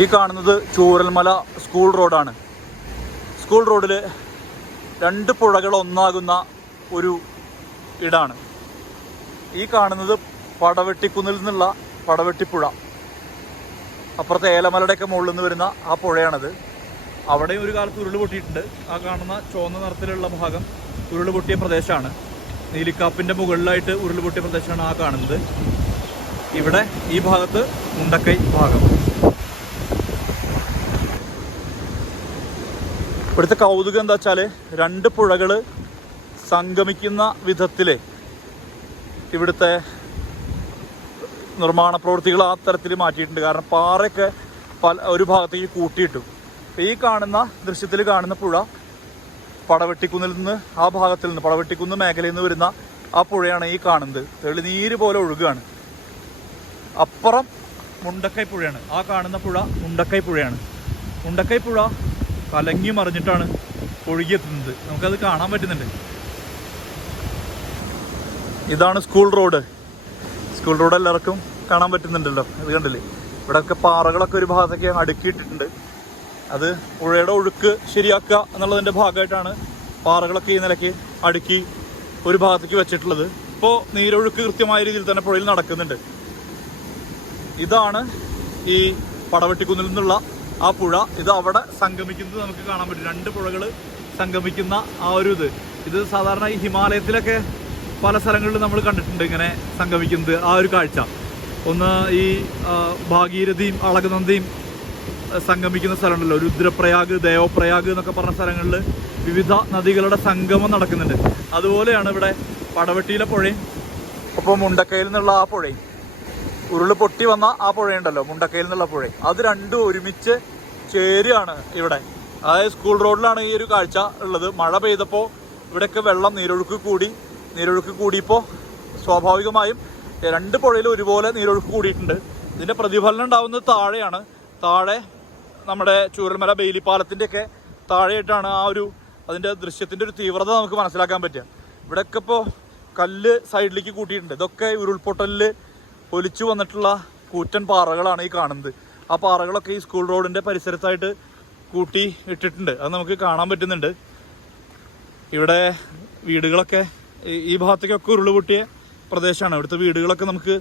ഈ കാണുന്നത് ചൂരൽമല സ്കൂൾ റോഡാണ്. സ്കൂൾ റോഡിൽ രണ്ട് പുഴകൾ ഒന്നാകുന്ന ഒരു ഇടാണ്. ഈ കാണുന്നത് പടവെട്ടിക്കുന്നിൽ നിന്നുള്ള പടവെട്ടിപ്പുഴ. അപ്പുറത്തെ ഏലമലയുടെയൊക്കെ മുകളിൽ നിന്ന് വരുന്ന ആ പുഴയാണത്. അവിടെ ഒരു കാലത്ത് ഉരുൾ പൊട്ടിയിട്ടുണ്ട്. ആ കാണുന്ന ചുവന്ന നിറത്തിലുള്ള ഭാഗം ഉരുൾ പൊട്ടിയ പ്രദേശമാണ്. നീലിക്കാപ്പിന്റെ മുകളിലായിട്ട് ഉരുൾ പൊട്ടിയ പ്രദേശമാണ് ആ കാണുന്നത്. ഇവിടെ ഈ ഭാഗത്ത് മുണ്ടക്കൈ ഭാഗം. ഇവിടുത്തെ കൗതുകം എന്താ വെച്ചാൽ രണ്ട് പുഴകൾ സംഗമിക്കുന്ന വിധത്തിൽ ഇവിടുത്തെ നിർമ്മാണ പ്രവൃത്തികൾ ആ തരത്തിൽ മാറ്റിയിട്ടുണ്ട്. കാരണം പാറയൊക്കെ പല ഒരു ഭാഗത്തേക്ക് കൂട്ടിയിട്ടു. ഈ കാണുന്ന ദൃശ്യത്തിൽ കാണുന്ന പുഴ പടവെട്ടിക്കുന്നിൽ നിന്ന് ആ ഭാഗത്തിൽ നിന്ന് പടവെട്ടിക്കുന്ന് മേഖലയിൽ നിന്ന് വരുന്ന ആ പുഴയാണ് ഈ കാണുന്നത്. തെളിനീര് പോലെ ഒഴുകുകയാണ് അപ്പുറം മുണ്ടക്കൈ പുഴയാണ്. ആ കാണുന്ന പുഴ മുണ്ടക്കൈ പുഴയാണ്. മുണ്ടക്കൈ പുഴ കലങ്ങി മറിഞ്ഞിട്ടാണ് ഒഴുകിയെത്തുന്നത്. നമുക്കത് കാണാൻ പറ്റുന്നുണ്ട്. ഇതാണ് സ്കൂൾ റോഡ്. സ്കൂൾ റോഡ് എല്ലാവർക്കും കാണാൻ പറ്റുന്നുണ്ടല്ലോ. ഇത് കണ്ടില്ലേ? ഇവിടെയൊക്കെ പാറകളൊക്കെ ഒരു ഭാഗത്തൊക്കെ അടുക്കിയിട്ടിട്ടുണ്ട്. അത് പുഴയുടെ ഒഴുക്ക് ശരിയാക്കുക എന്നുള്ളതിന്റെ ഭാഗമായിട്ടാണ് പാറകളൊക്കെ ഈ നിലയ്ക്ക് അടുക്കി ഒരു ഭാഗത്തേക്ക് വെച്ചിട്ടുള്ളത്. ഇപ്പോൾ നീരൊഴുക്ക് കൃത്യമായ രീതിയിൽ തന്നെ പുഴയിൽ നടക്കുന്നുണ്ട്. ഇതാണ് ഈ പടവെട്ടിക്കുന്നിൽ നിന്നുള്ള ആ പുഴ ഇത് അവിടെ സംഗമിക്കുന്നത് നമുക്ക് കാണാൻ പറ്റും. രണ്ട് പുഴകൾ സംഗമിക്കുന്ന ആ ഒരു ഇത്. ഇത് സാധാരണ ഈ ഹിമാലയത്തിലൊക്കെ പല സ്ഥലങ്ങളിലും നമ്മൾ കണ്ടിട്ടുണ്ട് ഇങ്ങനെ സംഗമിക്കുന്നത് ആ ഒരു കാഴ്ച. ഒന്ന് ഈ ഭാഗീരഥിയും അളകനന്ദിയും സംഗമിക്കുന്ന സ്ഥലമുണ്ടല്ലോ. രുദ്രപ്രയാഗ് ദേവപ്രയാഗ് എന്നൊക്കെ പറഞ്ഞ സ്ഥലങ്ങളിൽ വിവിധ നദികളുടെ സംഗമം നടക്കുന്നുണ്ട്. അതുപോലെയാണ് ഇവിടെ പടവെട്ടിയിലെ പുഴയും ഒപ്പം മുണ്ടക്കയിൽ നിന്നുള്ള ആ പുഴയും. ഉരുൾ പൊട്ടി വന്ന ആ പുഴയുണ്ടല്ലോ മുണ്ടക്കയിൽ നിന്നുള്ള പുഴ. അത് രണ്ടും ഒരുമിച്ച് ചേരുകയാണ് ഇവിടെ. അതായത് സ്കൂൾ റോഡിലാണ് ഈ ഒരു കാഴ്ച ഉള്ളത്. മഴ പെയ്തപ്പോൾ ഇവിടെയൊക്കെ വെള്ളം നീരൊഴുക്ക് കൂടി നീരൊഴുക്ക് കൂടിയപ്പോൾ സ്വാഭാവികമായും രണ്ട് പുഴയിലും ഒരുപോലെ നീരൊഴുക്ക് കൂടിയിട്ടുണ്ട്. ഇതിന്റെ പ്രതിഫലനം ഉണ്ടാവുന്നത് താഴെയാണ്. താഴെ നമ്മുടെ ചൂരൽമല ബെയിലിപ്പാലത്തിന്റെയൊക്കെ താഴെയായിട്ടാണ് ആ ഒരു അതിന്റെ ദൃശ്യത്തിന്റെ ഒരു തീവ്രത നമുക്ക് മനസ്സിലാക്കാൻ പറ്റുക. ഇവിടെയൊക്കെ ഇപ്പോൾ കല്ല് സൈഡിലേക്ക് കൂട്ടിയിട്ടുണ്ട്. ഇതൊക്കെ ഉരുൾപൊട്ടലിൽ ഒലിച്ചു വന്നിട്ടുള്ള കൂറ്റൻ പാറകളാണ് ഈ കാണുന്നത്. ആ പാറകളൊക്കെ ഈ സ്കൂൾ റോഡിന്റെ പരിസരത്തായിട്ട് കൂട്ടി ഇട്ടിട്ടുണ്ട്. അത് നമുക്ക് കാണാൻ പറ്റുന്നുണ്ട്. ഇവിടെ വീടുകളൊക്കെ ഈ- ഭാഗത്തേക്കൊക്കെ ഉരുൾ പൊട്ടിയ പ്രദേശമാണ്. ഇവിടുത്തെ വീടുകളൊക്കെ നമുക്ക്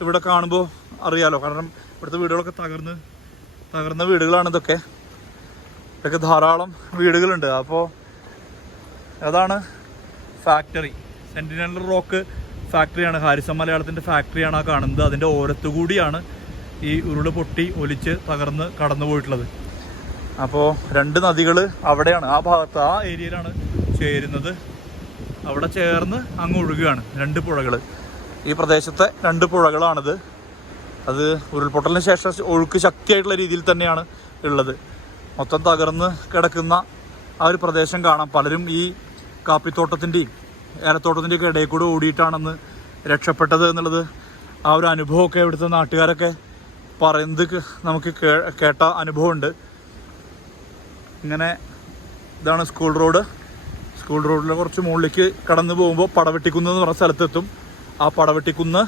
ഇവിടെ കാണുമ്പോൾ അറിയാലോ. കാരണം ഇവിടുത്തെ വീടുകളൊക്കെ തകർന്ന് തകർന്ന വീടുകളാണ് ഇതൊക്കെ. ഇതൊക്കെ ധാരാളം വീടുകളുണ്ട്. അപ്പോൾ അതാണ് ഫാക്ടറി സെന്റിനൽ റോക്ക് ഫാക്ടറിയാണ് ഹാരിസം മലയാളത്തിന്റെ ഫാക്ടറിയാണ് ആ കാണുന്നത്. അതിന്റെ ഓരത്തുകൂടിയാണ് ഈ ഉരുൾ പൊട്ടി ഒലിച്ച് തകർന്ന് കടന്നു പോയിട്ടുള്ളത്. അപ്പോൾ രണ്ട് നദികൾ അവിടെയാണ് ആ ഭാഗത്ത് ആ ഏരിയയിലാണ് ചേരുന്നത്. അവിടെ ചേർന്ന് അങ്ങ് ഒഴുകുകയാണ് രണ്ട് പുഴകൾ ഈ പ്രദേശത്തെ രണ്ട് പുഴകളാണിത്. അത് ഉരുൾപൊട്ടലിന് ശേഷം ഒഴുക്ക് ശക്തിയായിട്ടുള്ള രീതിയിൽ തന്നെയാണ് ഉള്ളത്. മൊത്തം തകർന്ന് കിടക്കുന്ന ആ ഒരു പ്രദേശം കാണാം. പലരും ഈ കാപ്പിത്തോട്ടത്തിന്റെയും ഏലത്തോട്ടത്തിന്റെയൊക്കെ ഇടയിൽ കൂടെ ഓടിയിട്ടാണെന്ന് രക്ഷപ്പെട്ടത് എന്നുള്ളത് ആ ഒരു അനുഭവമൊക്കെ ഇവിടുത്തെ നാട്ടുകാരൊക്കെ പറയുന്നത് നമുക്ക് കേട്ട അനുഭവമുണ്ട്. ഇങ്ങനെ ഇതാണ് സ്കൂൾ റോഡ്. സ്കൂൾ റോഡിലെ കുറച്ച് മുകളിലേക്ക് കടന്നു പോകുമ്പോൾ പടവെട്ടിക്കുന്ന് എന്ന് പറഞ്ഞ സ്ഥലത്തെത്തും. ആ പടവെട്ടിക്കുന്ന്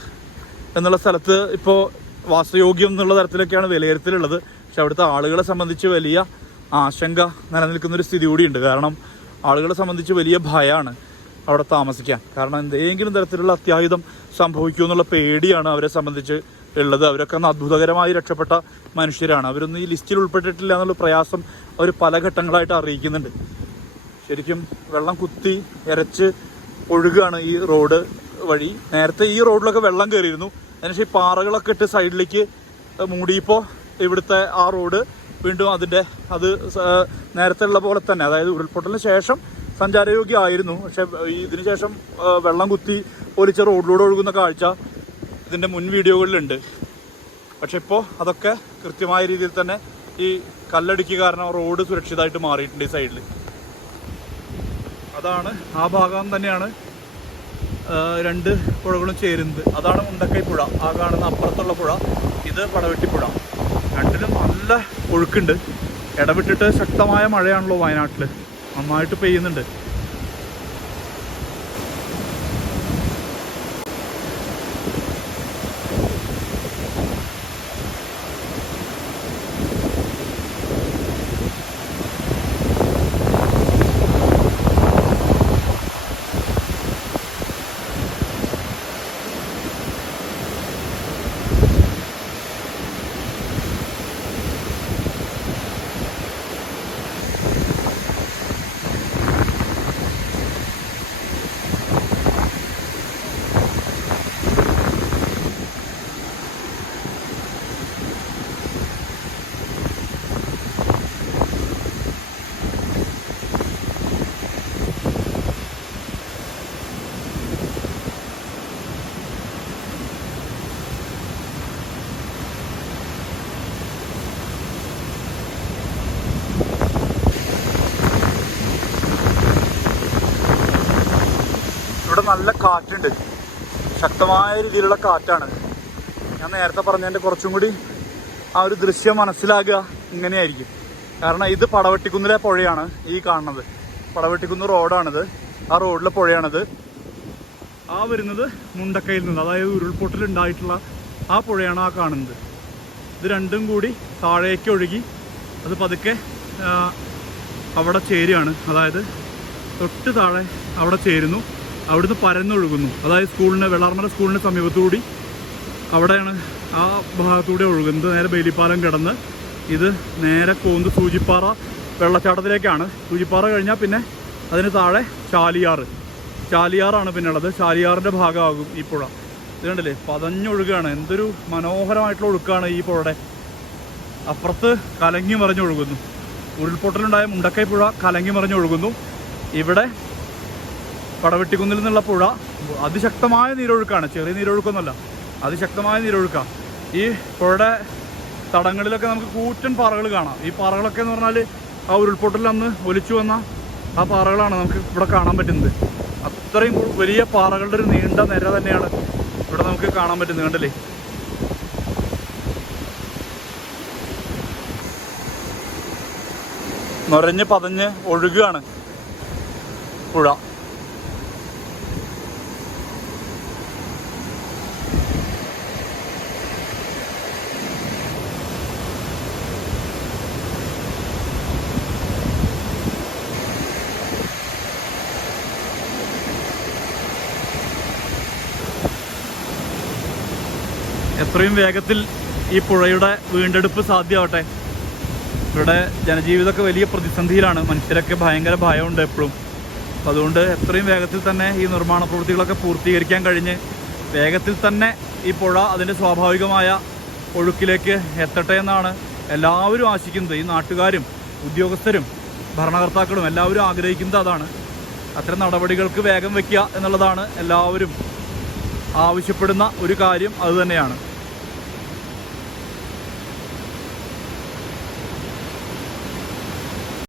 എന്നുള്ള സ്ഥലത്ത് ഇപ്പോൾ വാസയോഗ്യം എന്നുള്ള തരത്തിലൊക്കെയാണ് വിലയിരുത്തലുള്ളത്. പക്ഷെ അവിടുത്തെ ആളുകളെ സംബന്ധിച്ച് വലിയ ആശങ്ക നിലനിൽക്കുന്ന ഒരു സ്ഥിതി കൂടിയുണ്ട്. കാരണം ആളുകളെ സംബന്ധിച്ച് വലിയ ഭയമാണ് അവിടെ താമസിക്കാൻ കാരണം എന്തെങ്കിലും തരത്തിലുള്ള അത്യാഹിതം സംഭവിക്കുമോ എന്നുള്ള പേടിയാണ് അവരെ സംബന്ധിച്ച് ഉള്ളത്. അവരൊക്കെ അന്ന് അത്ഭുതകരമായി രക്ഷപ്പെട്ട മനുഷ്യരാണ്. അവരൊന്നും ഈ ലിസ്റ്റിൽ ഉൾപ്പെട്ടിട്ടില്ല എന്നുള്ള പ്രയാസം അവർ പല ഘട്ടങ്ങളായിട്ട് അറിയിക്കുന്നുണ്ട്. ശരിക്കും വെള്ളം കുത്തി ഇരച്ച് ഒഴുകുകയാണ് ഈ റോഡ് വഴി. നേരത്തെ ഈ റോഡിലൊക്കെ വെള്ളം കയറിയിരുന്നു. അതിനുശേഷം ഈ പാറകളൊക്കെ ഇട്ട് സൈഡിലേക്ക് മൂടിയപ്പോൾ ഇവിടുത്തെ ആ റോഡ് വീണ്ടും അതിന്റെ അത് നേരത്തെ ഉള്ള പോലെ തന്നെ. അതായത് ഉരുൾപൊട്ടലിന് ശേഷം സഞ്ചാരയോഗ്യമായിരുന്നു പക്ഷെ ഇതിനുശേഷം ഇതിന് വെള്ളം കുത്തി ഒലിച്ച റോഡിലൂടെ ഒഴുകുന്ന കാഴ്ച ഇതിന്റെ മുൻ വീഡിയോകളിലുണ്ട്. പക്ഷെ ഇപ്പോൾ അതൊക്കെ കൃത്യമായ രീതിയിൽ തന്നെ ഈ കല്ലടിക്ക് കാരണം റോഡ് സുരക്ഷിതമായിട്ട് മാറിയിട്ടുണ്ട് ഈ സൈഡിൽ അതാണ് ആ ഭാഗം തന്നെയാണ് രണ്ട് പുഴകളും ചേരുന്നത്. അതാണ് മുണ്ടക്കൈ പുഴ. ആ കാണുന്ന അപ്പുറത്തുള്ള പുഴ. ഇത് പടവെട്ടിപ്പുഴ രണ്ടിലും നല്ല ഒഴുക്കുണ്ട്. ഇടവിട്ടിട്ട് ശക്തമായ മഴയാണല്ലോ വയനാട്ടിൽ നന്നായിട്ട് പെയ്യുന്നുണ്ട്. നല്ല കാറ്റുണ്ട്. ശക്തമായ രീതിയിലുള്ള കാറ്റാണ്. ഞാൻ നേരത്തെ പറഞ്ഞതിന്റെ കുറച്ചും കൂടി ആ ഒരു ദൃശ്യം മനസ്സിലാകുക ഇങ്ങനെയായിരിക്കും. കാരണം ഇത് പടവെട്ടിക്കുന്നിലെ പുഴയാണ് ഈ കാണുന്നത്. പടവെട്ടിക്കുന്ന് റോഡാണിത്. ആ റോഡിലെ പുഴയാണിത്. ആ വരുന്നത് മുണ്ടക്കയിൽ നിന്ന് അതായത് ഉരുൾപൊട്ടൽ ഉണ്ടായിട്ടുള്ള ആ പുഴയാണ് ആ കാണുന്നത്. ഇത് രണ്ടും കൂടി താഴേക്ക് ഒഴുകി അത് പതുക്കെ അവിടെ ചേരുകയാണ്. അതായത് തൊട്ട് താഴെ അവിടെ ചേരുന്നു. അവിടുന്ന് പരന്നൊഴുകുന്നു. അതായത് സ്കൂളിന് വെള്ളാർമല സ്കൂളിന് സമീപത്തുകൂടി അവിടെയാണ് ആ ഭാഗത്തൂടെ ഒഴുകുന്നത്. നേരെ ബേലിപ്പാലം കിടന്ന് ഇത് നേരെ കോന്ത് സൂചിപ്പാറ വെള്ളച്ചാട്ടത്തിലേക്കാണ്. സൂചിപ്പാറ കഴിഞ്ഞാൽ പിന്നെ അതിന് താഴെ ചാലിയാറ് ചാലിയാറാണ് പിന്നെ ഉള്ളത് ചാലിയാറിന്റെ ഭാഗമാകും ഈ പുഴ. ഇത് കണ്ടില്ലേ? പതഞ്ഞൊഴുകാണ്. എന്തൊരു മനോഹരമായിട്ടുള്ള ഒഴുക്കാണ് ഈ പുഴയുടെ. അപ്പുറത്ത് കലങ്ങി മറിഞ്ഞൊഴുകുന്നു. ഉരുൾപൊട്ടലുണ്ടായ മുണ്ടക്കൈ പുഴ കലങ്ങി മറിഞ്ഞൊഴുകുന്നു. ഇവിടെ പടവെട്ടിക്കുന്നിൽ നിന്നുള്ള പുഴ അതിശക്തമായ നീരൊഴുക്കാണ്. ചെറിയ നീരൊഴുക്കൊന്നുമല്ല. അതിശക്തമായ നീരൊഴുക്കാണ് ഈ പുഴയുടെ തടങ്ങളിലൊക്കെ നമുക്ക് കൂറ്റൻ പാറകൾ കാണാം. ഈ പാറകളൊക്കെ എന്ന് പറഞ്ഞാൽ ആ ഉരുൾപൊട്ടലിൽ അന്ന് ഒലിച്ചു വന്ന ആ പാറകളാണ് നമുക്ക് ഇവിടെ കാണാൻ പറ്റുന്നത്. അത്രയും വലിയ പാറകളുടെ ഒരു നീണ്ട നിര തന്നെയാണ് ഇവിടെ നമുക്ക് കാണാൻ പറ്റുന്നത്. കണ്ടല്ലേ? നിറഞ്ഞ് പതഞ്ഞ് ഒഴുകുകയാണ് പുഴ. എത്രയും വേഗത്തിൽ ഈ പുഴയുടെ വീണ്ടെടുപ്പ് സാധ്യമാവട്ടെ? ഇവിടെ ജനജീവിതമൊക്കെ വലിയ പ്രതിസന്ധിയിലാണ്. മനുഷ്യരൊക്കെ ഭയങ്കര ഭയമുണ്ട് എപ്പോഴും. അപ്പം അതുകൊണ്ട് എത്രയും വേഗത്തിൽ തന്നെ ഈ നിർമ്മാണ പ്രവൃത്തികളൊക്കെ പൂർത്തീകരിക്കാൻ കഴിഞ്ഞ് വേഗത്തിൽ തന്നെ ഈ പുഴ അതിന്റെ സ്വാഭാവികമായ ഒഴുക്കിലേക്ക് എത്തട്ടെ എന്നാണ് എല്ലാവരും ആശിക്കുന്നത്. ഈ നാട്ടുകാരും ഉദ്യോഗസ്ഥരും ഭരണകർത്താക്കളും എല്ലാവരും ആഗ്രഹിക്കുന്നത് അതാണ്. അത്തരം നടപടികൾക്ക് വേഗം വയ്ക്കുക എന്നുള്ളതാണ് എല്ലാവരും ആവശ്യപ്പെടുന്ന ഒരു കാര്യം അതുതന്നെയാണ്